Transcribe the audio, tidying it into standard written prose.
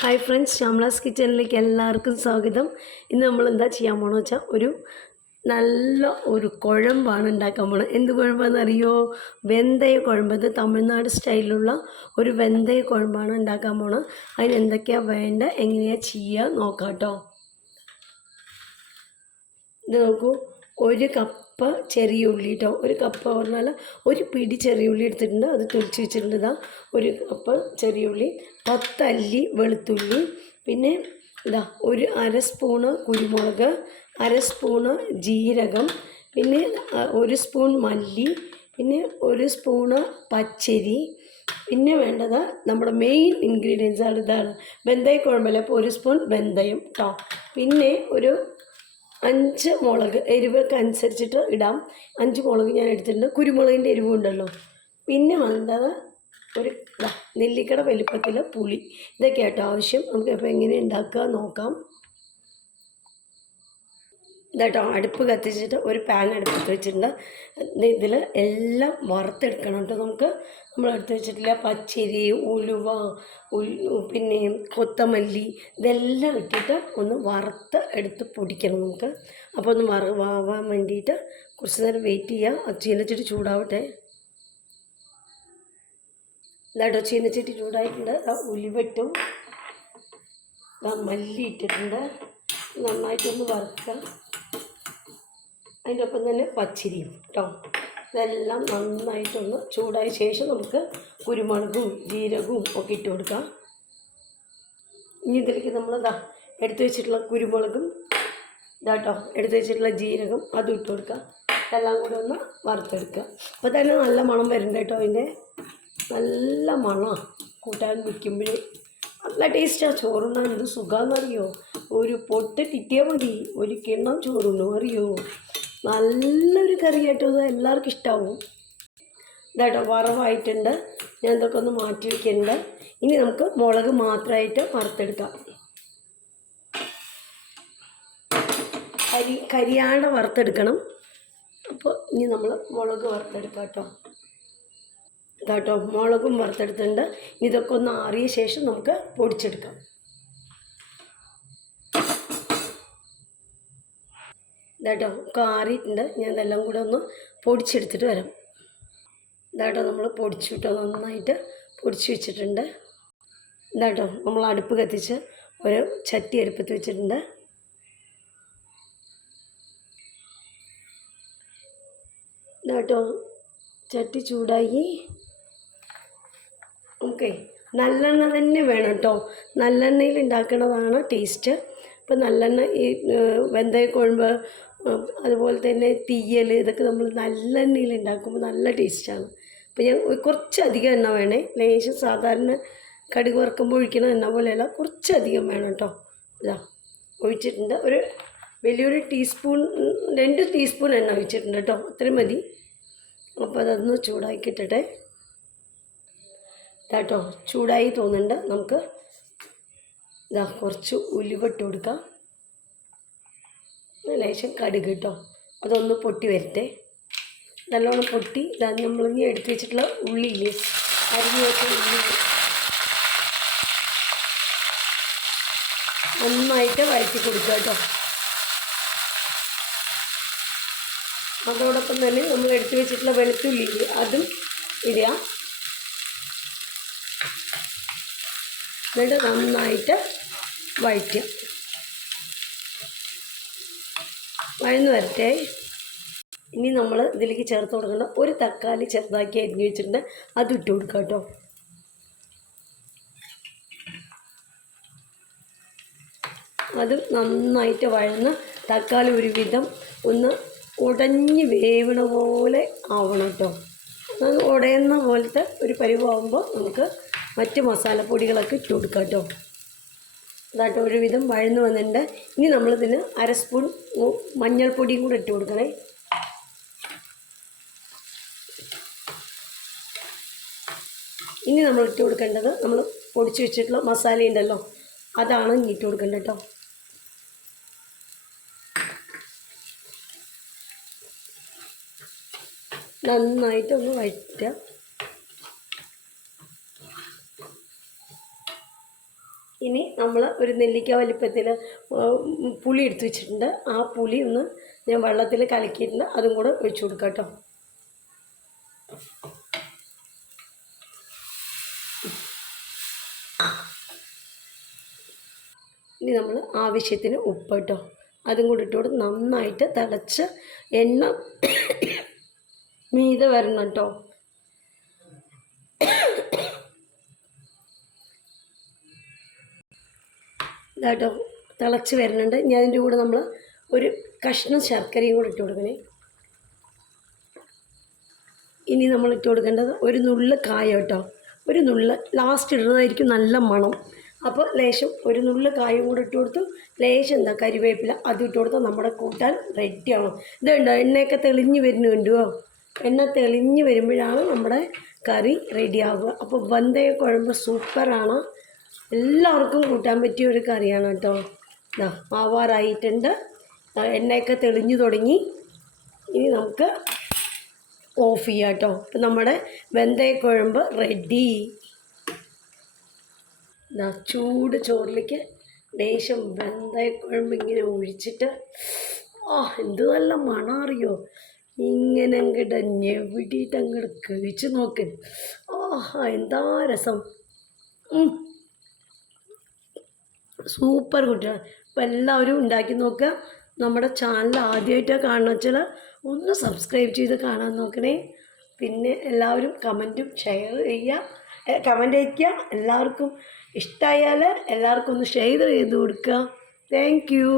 Hi friends, ശ്യാമളാസ് കിച്ചണിലേക്ക് എല്ലാവർക്കും സ്വാഗതം. ഇന്ന് നമ്മൾ എന്താ ചെയ്യാൻ പോകണമെന്ന് വെച്ചാൽ നല്ല ഒരു കുഴമ്പാണ് ഉണ്ടാക്കാൻ പോകുന്നത്. എന്ത് കുഴമ്പാണെന്ന് അറിയോ? വെന്തയ കുഴമ്പ്. ഇത് തമിഴ്നാട് സ്റ്റൈലിലുള്ള ഒരു വെന്തയ കുഴമ്പാണ് ഉണ്ടാക്കാൻ പോകുന്നത്. അതിന് എന്തൊക്കെയാണ് വേണ്ടത്, എങ്ങനെയാണ് ചെയ്യുക നോക്കാം കേട്ടോ. ഇത് നോക്കൂ, ഒരു കപ്പ് ചെറിയ ഉള്ളി കേട്ടോ. ഒരു കപ്പ് പറഞ്ഞാൽ ഒരു പിടി ചെറിയ ഉള്ളി എടുത്തിട്ടുണ്ട്, അത് തൊലിച്ച് വെച്ചിട്ടുണ്ട്. ഇതാ ഒരു കപ്പ് ചെറിയ ഉള്ളി, 10 അല്ലി വെളുത്തുള്ളി, പിന്നെ ഇതാ ഒരു അര സ്പൂണ് കുരുമുളക്, അര സ്പൂണ് ജീരകം, പിന്നെ 1 സ്പൂൺ മല്ലി, പിന്നെ 1 സ്പൂണ് പച്ചരി. പിന്നെ വേണ്ടത് നമ്മുടെ മെയിൻ ഇൻഗ്രീഡിയൻസ് ആണ്. ഇതാണ് വെന്തയ കുഴമ്പല്ല, അപ്പോൾ 1 സ്പൂൺ വെന്തയം കേട്ടോ. പിന്നെ ഒരു 5 മുളക്, എരിവൊക്കെ അനുസരിച്ചിട്ട് ഇടാം. 5 മുളക് ഞാൻ എടുത്തിട്ടുണ്ട്. കുരുമുളകിൻ്റെ എരിവുണ്ടല്ലോ. പിന്നെ വേണ്ടത് ഒരു നെല്ലിക്കട വലിപ്പത്തിൽ പുളി. ഇതൊക്കെ ആട്ടോ ആവശ്യം. നമുക്ക് ഇപ്പോൾ എങ്ങനെ ഉണ്ടാക്കുക നോക്കാം. ഇതാട്ടോ അടുപ്പ് കത്തിച്ചിട്ട് ഒരു പാൻ അടുപ്പത്ത് വെച്ചിട്ടുണ്ട്. ഇതിൽ എല്ലാം വറുത്തെടുക്കണം കേട്ടോ. നമ്മൾ എടുത്ത് വെച്ചിട്ടില്ല പച്ചരി, ഉലുവ, പിന്നെ കൊത്തമല്ലി, ഇതെല്ലാം ഇട്ടിട്ട് ഒന്ന് വറുത്ത് എടുത്ത് പൊടിക്കണം നമുക്ക്. അപ്പോൾ ഒന്ന് വാവാൻ വേണ്ടിയിട്ട് കുറച്ച് നേരം വെയിറ്റ് ചെയ്യുക. ചീനച്ചട്ടി ചൂടാവട്ടെ. ഇതാട്ടോ ചീനച്ചട്ടി ചൂടായിട്ടുണ്ട്. ഉലുവയിട്ടും മല്ലി ഇട്ടിട്ടുണ്ട്. നന്നായിട്ടൊന്ന് വറുക്കുക. അതിൻ്റെ ഒപ്പം തന്നെ പച്ചരിയും കേട്ടോ. ഇതെല്ലാം നന്നായിട്ടൊന്ന് ചൂടായ ശേഷം നമുക്ക് കുരുമുളകും ജീരകവും ഒക്കെ ഇട്ട് കൊടുക്കാം. ഇനി ഇതിലേക്ക് നമ്മൾ എടുത്തു വെച്ചിട്ടുള്ള കുരുമുളകും ഇതാട്ടോ എടുത്തു വെച്ചിട്ടുള്ള ജീരകം അതും ഇട്ട് കൊടുക്കുക. ഇതെല്ലാം കൂടെ ഒന്ന് വറുത്തെടുക്കുക. അപ്പോൾ തന്നെ നല്ല മണം വരുന്നുണ്ട് കേട്ടോ. അതിൻ്റെ നല്ല മണമാണ് കൂട്ടാൻ വയ്ക്കുമ്പോഴേ. നല്ല ടേസ്റ്റാണ്. ചോറുണ്ണാൻ എന്ത് സുഖമാണെന്നറിയോ? ഒരു പൊട്ട് കിട്ടിയാൽ മതി, ഒരു കിണ്ണം ചോറുണ്ണു അറിയോ. നല്ലൊരു കറി കേട്ടോ. ഇത് എല്ലാവർക്കും ഇഷ്ടമാവും. ഇതാട്ടോ വറവായിട്ടുണ്ട്. ഞാൻ ഇതൊക്കെ ഒന്ന് മാറ്റി വയ്ക്കുന്നുണ്ട്. ഇനി നമുക്ക് മുളക് മാത്രമായിട്ട് വറുത്തെടുക്കാം. കരിയാണ്ട് വറുത്തെടുക്കണം. അപ്പോൾ ഇനി നമ്മൾ മുളക് വറുത്തെടുക്കാം കേട്ടോ. ഇതാട്ടോ മുളകും വറുത്തെടുത്തിട്ടുണ്ട്. ഇതൊക്കെ ഒന്ന് ആറിയ ശേഷം നമുക്ക് പൊടിച്ചെടുക്കാം. ഇതാട്ടോ ഒക്കെ ആറിയിട്ടുണ്ട്. ഞാൻ ഇതെല്ലാം കൂടെ ഒന്ന് പൊടിച്ചെടുത്തിട്ട് വരാം. ഇതാട്ടോ നമ്മൾ പൊടിച്ചു കേട്ടോ. നന്നായിട്ട് പൊടിച്ച് വെച്ചിട്ടുണ്ട്. ഇതാട്ടോ നമ്മൾ അടുപ്പ് കത്തിച്ച് ഒരു ചട്ടി അടുപ്പത്ത് വെച്ചിട്ടുണ്ട്. ഇതാട്ടോ ചട്ടി ചൂടായി. ഓക്കെ, നല്ലെണ്ണ തന്നെ വേണം കേട്ടോ. നല്ലെണ്ണയിൽ ഉണ്ടാക്കുന്നതാണ് ടേസ്റ്റ്. ഇപ്പോൾ നല്ലെണ്ണ ഈ വെന്തയക്കുഴമ്പ്, അതുപോലെ തന്നെ തീയൽ, ഇതൊക്കെ നമ്മൾ നല്ലെണ്ണയിൽ ഉണ്ടാക്കുമ്പോൾ നല്ല ടേസ്റ്റാണ്. അപ്പോൾ ഞാൻ കുറച്ചധികം എണ്ണ വേണേ. ലേശം സാധാരണ കടുക് വറുക്കുമ്പോൾ ഒഴിക്കണ എണ്ണ പോലെയല്ല, കുറച്ചധികം വേണം കേട്ടോ. ഇതാ ഒഴിച്ചിട്ടുണ്ട്. വലിയൊരു ടീസ്പൂൺ 2 ടീസ്പൂൺ എണ്ണ ഒഴിച്ചിട്ടുണ്ട് കേട്ടോ. അത്രയും മതി. അപ്പോൾ അതൊന്ന് ചൂടാക്കി ഇട്ടിട്ടെ. കേട്ടോ ചൂടായി തോന്നുന്നുണ്ട്. നമുക്ക് കുറച്ച് ഉലുവ ഇട്ട് കൊടുക്കാം. ലേശം കടുക് കേട്ടോ. അതൊന്ന് പൊട്ടി വരട്ടെ. നല്ലോണം പൊട്ടി നമ്മളിങ്ങനെ എടുത്ത് വെച്ചിട്ടുള്ള ഉള്ളിയില്ലേ, അരിഞ്ഞ് വെച്ച ഉള്ളി നന്നായിട്ട് വഴറ്റി കൊടുക്കുക കേട്ടോ. അതോടൊപ്പം തന്നെ നമ്മൾ എടുത്ത് വെച്ചിട്ടുള്ള വെളുത്തുള്ളി അതും ഇടുക. എന്നിട്ട് നന്നായിട്ട് വഴറ്റുക. വഴന്ന് വരട്ടെ. ഇനി നമ്മൾ ഇതിലേക്ക് ചേർത്ത് കൊടുക്കേണ്ട ഒരു തക്കാളി ചെറുതാക്കി അരിഞ്ഞ് വെച്ചിട്ടുണ്ട്, അത് ഇട്ട് കൊടുക്കുക കേട്ടോ. അത് നന്നായിട്ട് വഴന്ന് തക്കാളി ഒരുവിധം ഒന്ന് ഉടഞ്ഞ് വേവണ പോലെ ആവണം കേട്ടോ. അത് ഉടയുന്ന പോലത്തെ ഒരു പരിവാകുമ്പോൾ നമുക്ക് മറ്റ് മസാലപ്പൊടികളൊക്കെ ഇട്ട് കൊടുക്കാം കേട്ടോ. അതാട്ടോ ഒരുവിധം വഴന്ന് വന്നിട്ടുണ്ട്. ഇനി നമ്മളിതിന് 1/2 സ്പൂൺ മഞ്ഞൾപ്പൊടിയും കൂടെ ഇട്ട് കൊടുക്കണേ. ഇനി നമ്മൾ ഇട്ട് കൊടുക്കേണ്ടത് നമ്മൾ പൊടിച്ച് വെച്ചിട്ടുള്ള മസാല ഉണ്ടല്ലോ, അതാണ് ഇനി ഇട്ട് കൊടുക്കേണ്ടത് കേട്ടോ. നന്നായിട്ടൊന്ന് വഴറ്റുക. ഇനി നമ്മൾ ഒരു നെല്ലിക്ക വലിപ്പത്തിൽ പുളി എടുത്ത് വെച്ചിട്ടുണ്ട്. ആ പുളി ഒന്ന് ഞാൻ വെള്ളത്തിൽ കലക്കിയിട്ടുണ്ട്, അതും കൂടെ ഒഴിച്ചു കൊടുക്കാം കേട്ടോ. ഇനി നമ്മൾ ആവശ്യത്തിന് ഉപ്പ് കേട്ടോ, അതും കൂടി ഇട്ടുകൊണ്ട് നന്നായിട്ട് തിളച്ച് എണ്ണ മീതെ വരണം കേട്ടോ. ഇതാട്ടോ തിളച്ച് വരുന്നുണ്ട്. ഇനി അതിൻ്റെ കൂടെ നമ്മൾ ഒരു കഷ്ണം ശർക്കരയും കൂടെ ഇട്ട് കൊടുക്കണേ. ഇനി നമ്മൾ ഇട്ട് കൊടുക്കേണ്ടത് ഒരു നുള്ള് കായം കേട്ടോ, ഒരു നുള്ള് ലാസ്റ്റ് ഇടുന്നതായിരിക്കും നല്ല മണം. അപ്പോൾ ലേശം ഒരു നുള്ള് കായും കൂടെ ഇട്ട് കൊടുത്തു, ലേശം കരിവേപ്പില അത് ഇട്ട് കൊടുത്താൽ നമ്മുടെ കൂട്ടാൻ റെഡിയാവും. ഇതുണ്ടോ എണ്ണയൊക്കെ തെളിഞ്ഞ് വരുന്നു കണ്ടുവോ? എണ്ണ തെളിഞ്ഞ് വരുമ്പോഴാണ് നമ്മുടെ കറി റെഡിയാവുക. അപ്പോൾ വെന്തയ കുഴമ്പ് സൂപ്പറാണ്, എല്ലാവർക്കും കൂട്ടാൻ പറ്റിയ ഒരു കറിയാണ് കേട്ടോ. ആവാറായിട്ടുണ്ട്, എണ്ണയൊക്കെ തെളിഞ്ഞു തുടങ്ങി. ഇനി നമുക്ക് ഓഫ് ചെയ്യാം കേട്ടോ. അപ്പം നമ്മുടെ വെന്തയക്കുഴമ്പ് റെഡി. ചൂട് ചോറിലേക്ക് ലേശം വെന്തയക്കുഴമ്പ് ഇങ്ങനെ ഒഴിച്ചിട്ട് എന്ത് നല്ല മണം അറിയോ, ഇങ്ങനെ അങ്ങോട്ട് ഞെവിടിയിട്ട് അങ്ങോട്ട് കഴിച്ച് നോക്ക്. എന്താ രസം, സൂപ്പർ കുട്ടിയാണ്. അപ്പോൾ എല്ലാവരും ഉണ്ടാക്കി നോക്കുക. നമ്മുടെ ചാനൽ ആദ്യമായിട്ടാണ് കാണുക വെച്ചാൽ ഒന്ന് സബ്സ്ക്രൈബ് ചെയ്ത് കാണാൻ നോക്കണേ. പിന്നെ എല്ലാവരും കമൻറ്റും ഷെയർ ചെയ്യുക, കമൻ്റ് അയയ്ക്കുക. എല്ലാവർക്കും ഇഷ്ടമായാൽ എല്ലാവർക്കും ഒന്ന് ഷെയർ ചെയ്ത് കൊടുക്കുക. Thank you.